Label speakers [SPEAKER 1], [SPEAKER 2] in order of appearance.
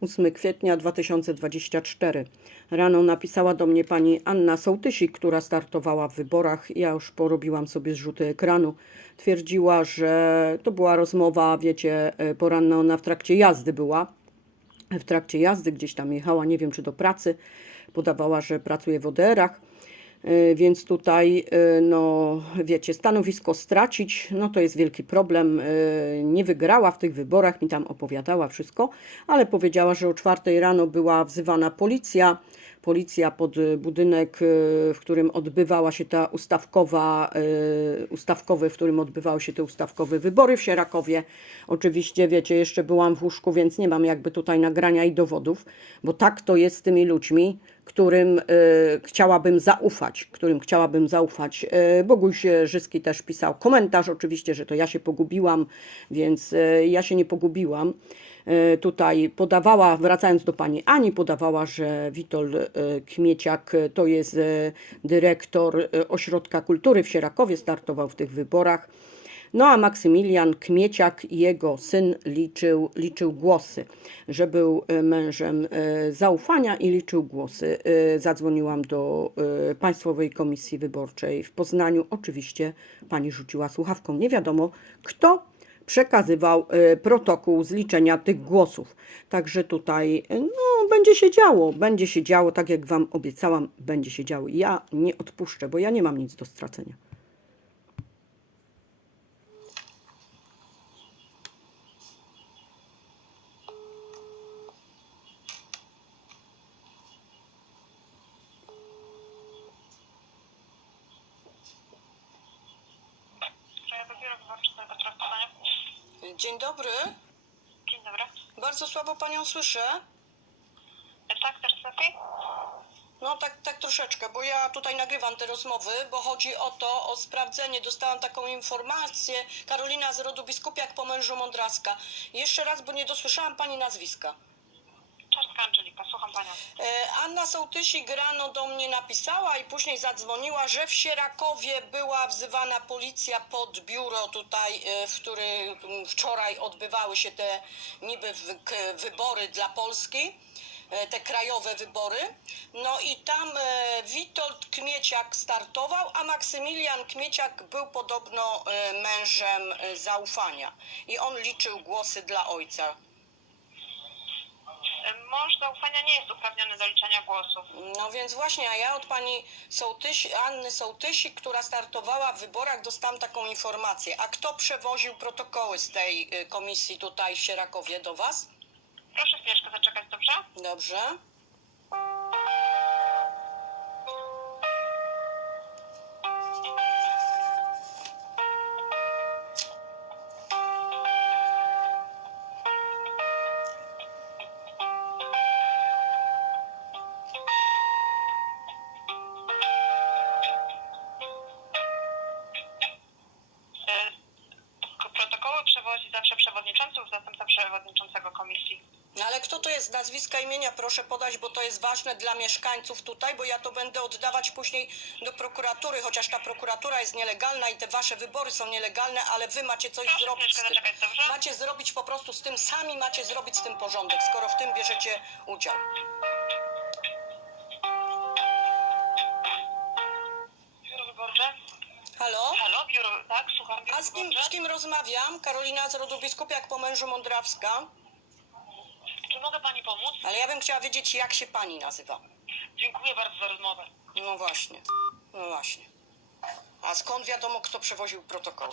[SPEAKER 1] 8 kwietnia 2024. Rano napisała do mnie pani Anna Sołtysik, która startowała w wyborach. Ja już porobiłam sobie zrzuty ekranu. Twierdziła, że to była rozmowa, wiecie, e, poranna, ona w trakcie jazdy była. W trakcie jazdy gdzieś tam jechała, nie wiem czy do pracy. Podawała, że pracuje w ODR-ach. Y, Więc tutaj, y, no wiecie, stanowisko stracić, no to jest wielki problem. Y, Nie wygrała w tych wyborach, mi tam opowiadała wszystko, ale powiedziała, że o czwartej rano była wzywana policja. Policja pod y, budynek, y, w którym odbywała się ta ustawkowa, y, ustawkowy, w którym odbywały się te ustawkowe wybory w Sierakowie. Oczywiście, wiecie, jeszcze byłam w łóżku, więc nie mam jakby tutaj nagrania i dowodów, bo tak to jest z tymi ludźmi, którym chciałabym zaufać, którym chciałabym zaufać. Boguś Żyski też pisał komentarz, oczywiście, że to ja się pogubiłam, więc ja się nie pogubiłam. Y, Tutaj podawała, wracając do pani Ani, podawała, że Witold y, Kmieciak to jest y, dyrektor Ośrodka Kultury w Sierakowie, startował w tych wyborach. No a Maksymilian Kmieciak jego syn liczył, liczył głosy, że był e, mężem e, zaufania i liczył głosy. E, Zadzwoniłam do e, Państwowej Komisji Wyborczej w Poznaniu. Oczywiście pani rzuciła słuchawką. Nie wiadomo, kto przekazywał e, protokół z liczenia tych głosów. Także tutaj e, no, będzie się działo, będzie się działo, tak jak Wam obiecałam, będzie się działo. Ja nie odpuszczę, bo ja nie mam nic do stracenia.
[SPEAKER 2] Krajowe Biuro Wyborcze do Rozpoznania.
[SPEAKER 1] Dzień dobry.
[SPEAKER 2] Dzień dobry.
[SPEAKER 1] Bardzo słabo panią słyszę.
[SPEAKER 2] Tak, teraz lepiej?
[SPEAKER 1] No tak, tak troszeczkę, bo ja tutaj nagrywam te rozmowy, bo chodzi o to, o sprawdzenie. Dostałam taką informację. Karolina z rodu Biskupiak po mężu Mądraska. Jeszcze raz, bo nie dosłyszałam pani nazwiska.
[SPEAKER 2] Angelika, słucham panią.
[SPEAKER 1] E, Anna Sołtysik rano do mnie napisała i później zadzwoniła, że w Sierakowie była wzywana policja pod biuro tutaj, e, w którym wczoraj odbywały się te niby wybory dla Polski, e, te krajowe wybory. No i tam Witold Kmieciak startował, a Maksymilian Kmieciak był podobno mężem zaufania. I on liczył głosy dla ojca.
[SPEAKER 2] E, Mąż zaufania nie jest uprawniony do liczenia głosów.
[SPEAKER 1] No więc właśnie, a ja od pani Sołtysi, Anny Sołtysi, która startowała w wyborach, dostałam taką informację. A kto przewoził protokoły z tej y, komisji tutaj w Sierakowie do was?
[SPEAKER 2] Proszę chwileczkę zaczekać, dobrze?
[SPEAKER 1] Dobrze.
[SPEAKER 2] Przewozi zawsze przewodniczący lub zastępca przewodniczącego komisji.
[SPEAKER 1] No ale kto to jest? Nazwiska imienia proszę podać, bo to jest ważne dla mieszkańców tutaj, bo ja to będę oddawać później do prokuratury, chociaż ta prokuratura jest nielegalna i te wasze wybory są nielegalne, ale wy macie coś
[SPEAKER 2] Proszę
[SPEAKER 1] zrobić z
[SPEAKER 2] chwileczkę
[SPEAKER 1] tym.
[SPEAKER 2] zaczekać, dobrze?
[SPEAKER 1] Macie zrobić po prostu z tym, sami macie zrobić z tym porządek, skoro w tym bierzecie udział. A z kim, z kim rozmawiam? Karolina z rodu Biskupiak po mężu Mądrawska.
[SPEAKER 2] Czy mogę pani pomóc?
[SPEAKER 1] Ale ja bym chciała wiedzieć, jak się pani nazywa.
[SPEAKER 2] Dziękuję bardzo za rozmowę.
[SPEAKER 1] No właśnie, no właśnie. A skąd wiadomo, kto przewoził protokoł?